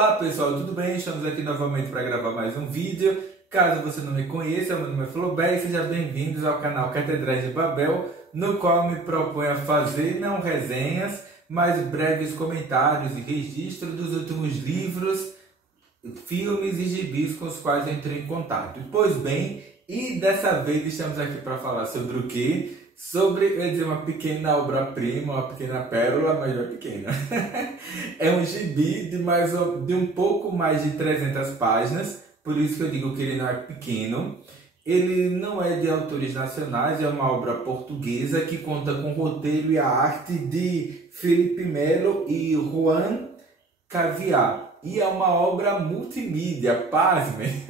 Olá pessoal, tudo bem? Estamos aqui novamente para gravar mais um vídeo. Caso você não me conheça, meu nome é Flober e sejam bem-vindos ao canal Catedrais de Babel, no qual me proponho a fazer não resenhas, mas breves comentários e registro dos últimos livros, filmes e gibis com os quais eu entrei em contato. Pois bem, e dessa vez estamos aqui para falar sobre o quê? Sobre, eu ia dizer, uma pequena obra-prima, uma pequena pérola, mas não é pequena. É um gibi de um pouco mais de 300 páginas, por isso que eu digo que ele não é pequeno. Ele não é de autores nacionais, é uma obra portuguesa que conta com o roteiro e a arte de Felipe Melo e Juan Caviar. E é uma obra multimídia, pasmem,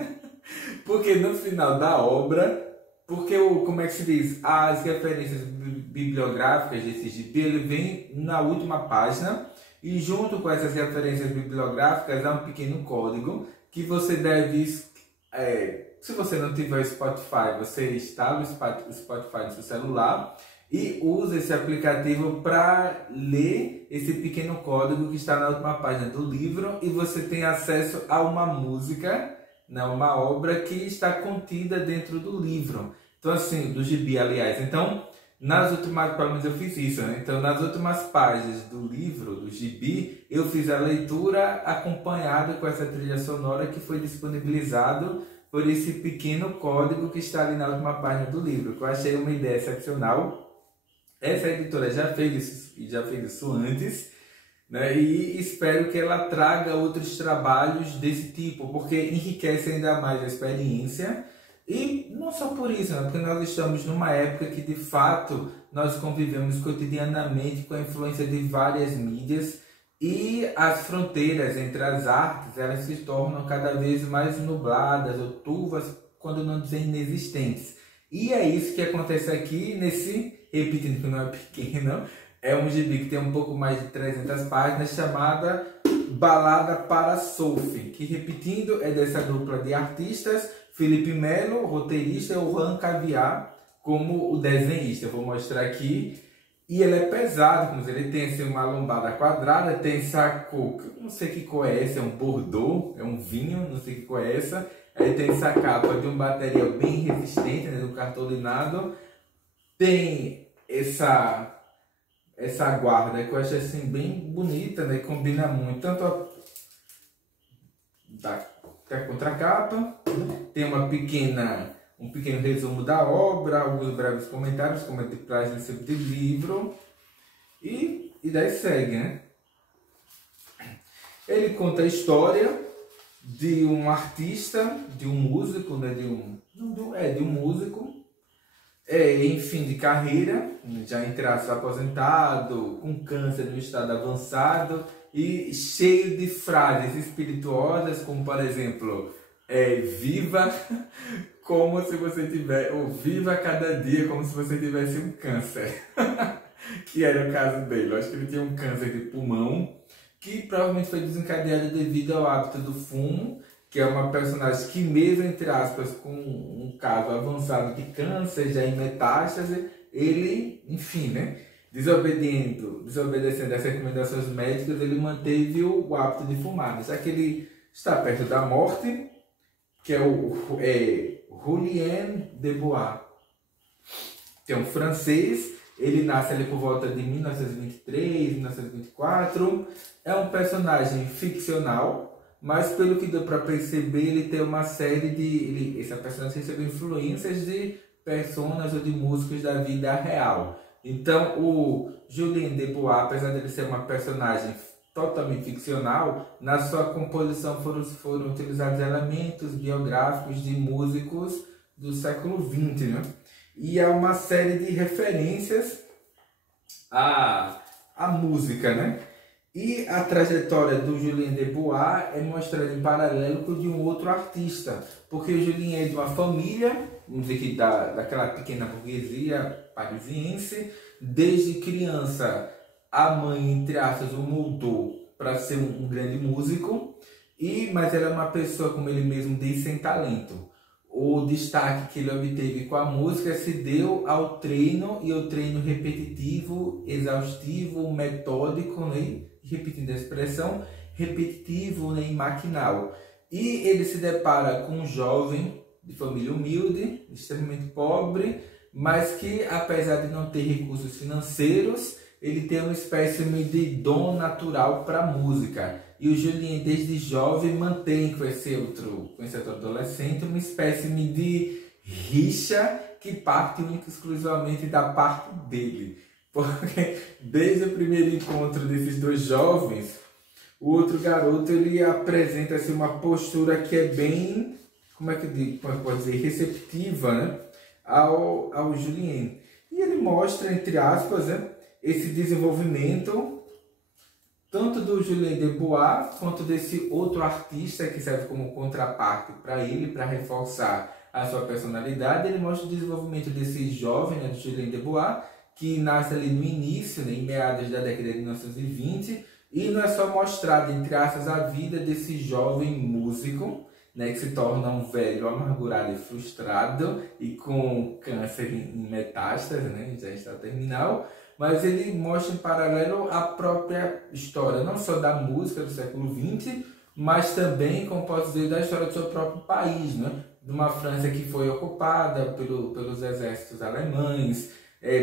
porque no final da obra... Porque, como é que se diz, as referências bibliográficas desse gibi, ele vem na última página e junto com essas referências bibliográficas há um pequeno código que você deve, se você não tiver Spotify, você instala o Spotify no seu celular e usa esse aplicativo para ler esse pequeno código que está na última página do livro e você tem acesso a uma música, não, uma obra que está contida dentro do livro. Então, assim, do gibi, aliás. Então, nas últimas, pelo menos eu fiz isso, né? Então, nas últimas páginas do livro, do gibi, eu fiz a leitura acompanhada com essa trilha sonora que foi disponibilizado por esse pequeno código que está ali na última página do livro, que eu achei uma ideia excepcional. Essa editora já fez isso antes, né? E espero que ela traga outros trabalhos desse tipo, porque enriquece ainda mais a experiência. E não só por isso, né? Porque nós estamos numa época que de fato nós convivemos cotidianamente com a influência de várias mídias e as fronteiras entre as artes elas se tornam cada vez mais nubladas ou turvas, quando não dizer inexistentes. E é isso que acontece aqui nesse, repetindo que não é pequeno, é um gibi que tem um pouco mais de 300 páginas, chamada Balada para Sophie, que, repetindo, é dessa dupla de artistas, Felipe Melo, roteirista, e o Juan Caviar como o desenhista. Eu vou mostrar aqui. E ele é pesado, como ele tem assim, uma lombada quadrada, tem essa cor, não sei que cor é essa, é um bordeaux, é um vinho, não sei que cor é essa. Aí tem essa capa de um bateria bem resistente, né, do cartolinado. Tem essa guarda que eu acho assim bem bonita, né? Combina muito tanto a contracapa, tem um pequeno resumo da obra, alguns breves comentários, como é de praxe nesse tipo de livro, e daí segue, né? Ele conta a história de um artista, de um músico, né? de um músico, em fim de carreira, já entre aspas, aposentado, com câncer no estado avançado e cheio de frases espirituosas, como por exemplo, viva como se você tivesse, ou viva cada dia como se você tivesse um câncer, que era o caso dele. Eu acho que ele tinha um câncer de pulmão, que provavelmente foi desencadeado devido ao hábito do fumo, que é uma personagem que mesmo, entre aspas, com um caso avançado de câncer, já em metástase, ele, enfim, né, desobedecendo às recomendações médicas, ele manteve o hábito de fumar. Já que ele está perto da morte, que é o Julien Debois, que é um francês, ele nasce ali por volta de 1923, 1924, é um personagem ficcional, mas pelo que deu para perceber, ele tem uma série de... essa personagem recebeu influências de personas ou de músicos da vida real. Então, o Julien Debois, apesar de ele ser uma personagem totalmente ficcional, na sua composição foram utilizados elementos biográficos de músicos do século XX, né? E há uma série de referências à música, né? E a trajetória do Julien Debois é mostrada em paralelo com de um outro artista, porque o Julien é de uma família, vamos dizer que daquela pequena burguesia parisiense. Desde criança, a mãe, entre aspas, o moldou para ser um grande músico, mas ela é uma pessoa, como ele mesmo diz, sem talento. O destaque que ele obteve com a música se deu ao treino, e ao treino repetitivo, exaustivo, metódico, né? Repetindo a expressão, repetitivo, né, e maquinal. E ele se depara com um jovem de família humilde, extremamente pobre, mas que, apesar de não ter recursos financeiros, ele tem uma espécie de dom natural para a música. E o Julien, desde jovem, mantém com esse outro adolescente uma espécie de rixa que parte única e exclusivamente da parte dele. Porque desde o primeiro encontro desses dois jovens, o outro garoto ele apresenta assim, uma postura que é bem, como é que eu digo, pode dizer, receptiva, né, ao Julien. E ele mostra, entre aspas, né, esse desenvolvimento tanto do Julien de Bois quanto desse outro artista que serve como contraparte para ele, para reforçar a sua personalidade. Ele mostra o desenvolvimento desse jovem, né, do Julien de Bois, que nasce ali no início, né, em meados da década de 1920, e não é só mostrado, entre aspas, a vida desse jovem músico, né, que se torna um velho amargurado e frustrado e com câncer em metástase, né, já está terminal, mas ele mostra em paralelo a própria história, não só da música do século XX, mas também, como posso dizer, da história do seu próprio país, né, de uma França que foi ocupada pelos exércitos alemães,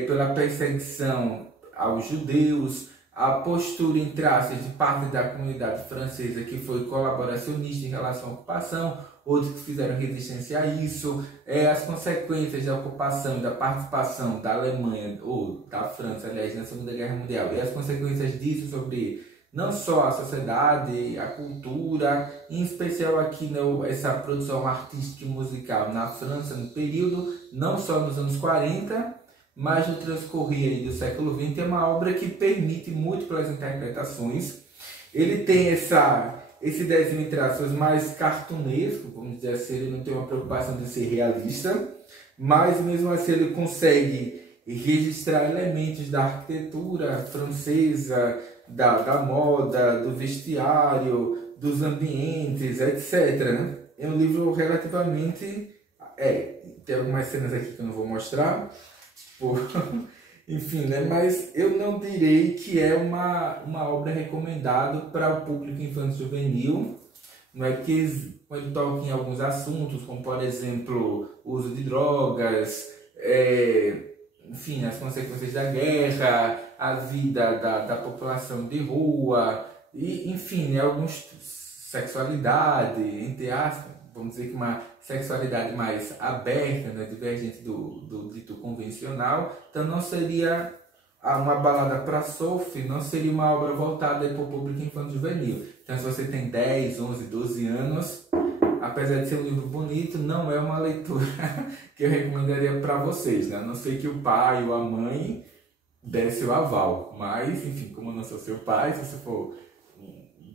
pela perseguição aos judeus, a postura, entre aspas, de parte da comunidade francesa que foi colaboracionista em relação à ocupação, outros que fizeram resistência a isso, as consequências da ocupação e da participação da Alemanha, ou da França, aliás, na Segunda Guerra Mundial, e as consequências disso sobre não só a sociedade, a cultura, em especial aqui, né, essa produção artística e musical na França no período, não só nos anos 40, mas no transcorrer do século XX, é uma obra que permite múltiplas interpretações. Ele tem esse desenho, entre aspas, mais cartunesco, vamos dizer assim, ele não tem uma preocupação de ser realista, mas mesmo assim ele consegue registrar elementos da arquitetura francesa, da moda, do vestiário, dos ambientes, etc. Né? É um livro relativamente... tem algumas cenas aqui que eu não vou mostrar, enfim, né? Mas eu não direi que é uma obra recomendada para o público infantil juvenil, não é porque quando toca em alguns assuntos, como por exemplo o uso de drogas, enfim, as consequências da guerra, a vida da população de rua, e enfim, né, alguns sexualidade, entre aspas, vamos dizer que uma sexualidade mais aberta, né, divergente do dito convencional. Então não seria uma balada para Sophie, não seria uma obra voltada para o público infantil juvenil. Então se você tem 10, 11, 12 anos, apesar de ser um livro bonito, não é uma leitura que eu recomendaria para vocês, né? A não ser que o pai ou a mãe desse o aval. Mas, enfim, como eu não sou seu pai, se você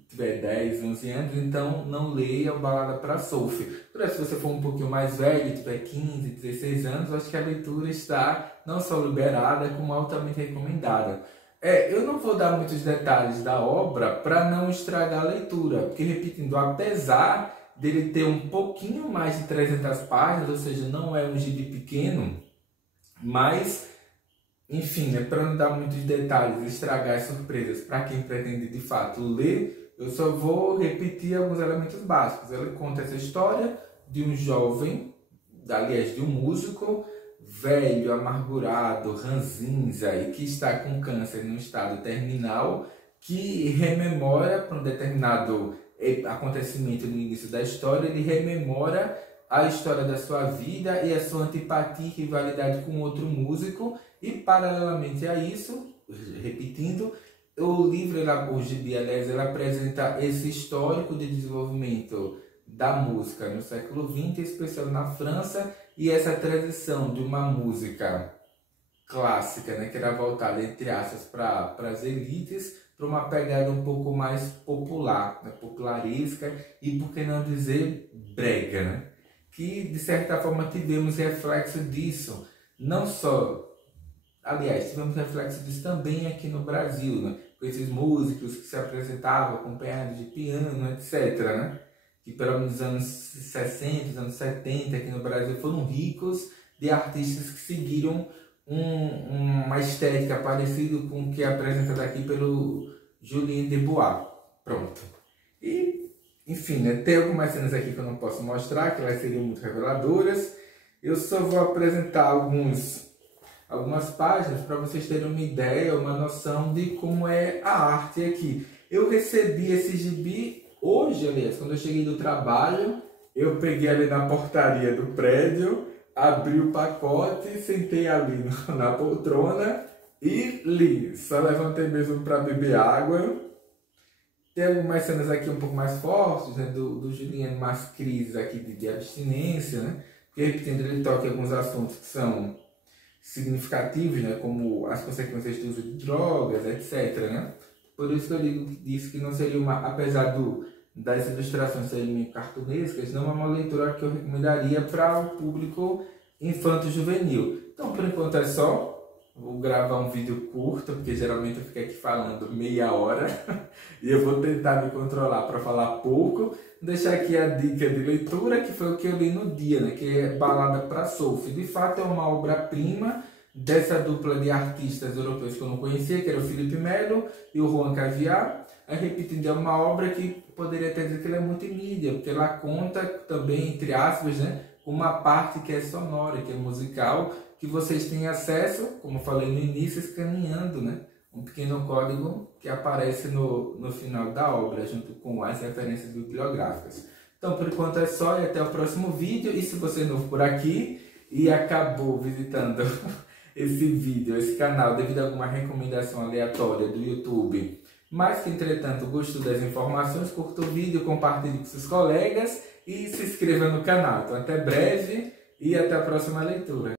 tiver 10, 11 anos, então não leia Balada para Sophie. Porém, se você for um pouquinho mais velho, tiver 15, 16 anos, eu acho que a leitura está não só liberada, como altamente recomendada. Eu não vou dar muitos detalhes da obra para não estragar a leitura, porque, repetindo, apesar dele ter um pouquinho mais de 300 páginas, ou seja, não é um gibi pequeno, mas, enfim, para não dar muitos detalhes e estragar as surpresas para quem pretende de fato ler, eu só vou repetir alguns elementos básicos. Ele conta essa história de um jovem, aliás, de um músico velho, amargurado, ranzinza e que está com câncer no estado terminal, que rememora para um determinado acontecimento no início da história, ele rememora a história da sua vida e a sua antipatia e rivalidade com outro músico, e paralelamente a isso, repetindo, o livro, o gibi, aliás, ele apresenta esse histórico de desenvolvimento da música no século XX, em especial na França, e essa transição de uma música clássica, né, que era voltada, entre aspas, para as elites, para uma pegada um pouco mais popular, né, popularesca e, por que não dizer, brega, né? Que, de certa forma, tivemos reflexo disso, não só... Aliás, tivemos reflexo disso também aqui no Brasil, né? Com esses músicos que se apresentavam acompanhados de piano, etc. Né? Que pelo menos nos anos 60, anos 70 aqui no Brasil foram ricos de artistas que seguiram uma estética parecida com o que é apresentado aqui pelo Julien de Bois. Pronto. Enfim, né, tem algumas cenas aqui que eu não posso mostrar, que elas seriam muito reveladoras. Eu só vou apresentar algumas páginas para vocês terem uma ideia, uma noção de como é a arte aqui. Eu recebi esse gibi hoje, aliás, quando eu cheguei do trabalho, eu peguei ali na portaria do prédio, abri o pacote, sentei ali na poltrona e li. Só levantei mesmo para beber água. Tem algumas cenas aqui um pouco mais fortes, né, do Juliano, umas crises aqui de abstinência, né? Porque, repetindo, ele toca em alguns assuntos que são significativos, né, como as consequências do uso de drogas, etc, né? Por isso que eu disse que não seria apesar das ilustrações serem meio cartunescas, não é uma leitura que eu recomendaria para o público infanto-juvenil. Então, por enquanto é só. Vou gravar um vídeo curto, porque geralmente eu fico aqui falando meia hora e eu vou tentar me controlar para falar pouco. Deixar aqui a dica de leitura, que foi o que eu li no dia, né? Que é Balada para Sophie. De fato é uma obra-prima dessa dupla de artistas europeus que eu não conhecia, que era o Felipe Melo e o Juan Caviar. Repetindo, é uma obra que poderia até dizer que ela é multimídia, porque ela conta também, entre aspas, né, uma parte que é sonora, que é musical, que vocês têm acesso, como eu falei no início, escaneando, né, um pequeno código que aparece no final da obra, junto com as referências bibliográficas. Então, por enquanto é só e até o próximo vídeo. E se você é novo por aqui e acabou visitando esse vídeo, esse canal, devido a alguma recomendação aleatória do YouTube, mas que, entretanto, gostou das informações, curta o vídeo, compartilhe com seus colegas e se inscreva no canal. Então, até breve e até a próxima leitura.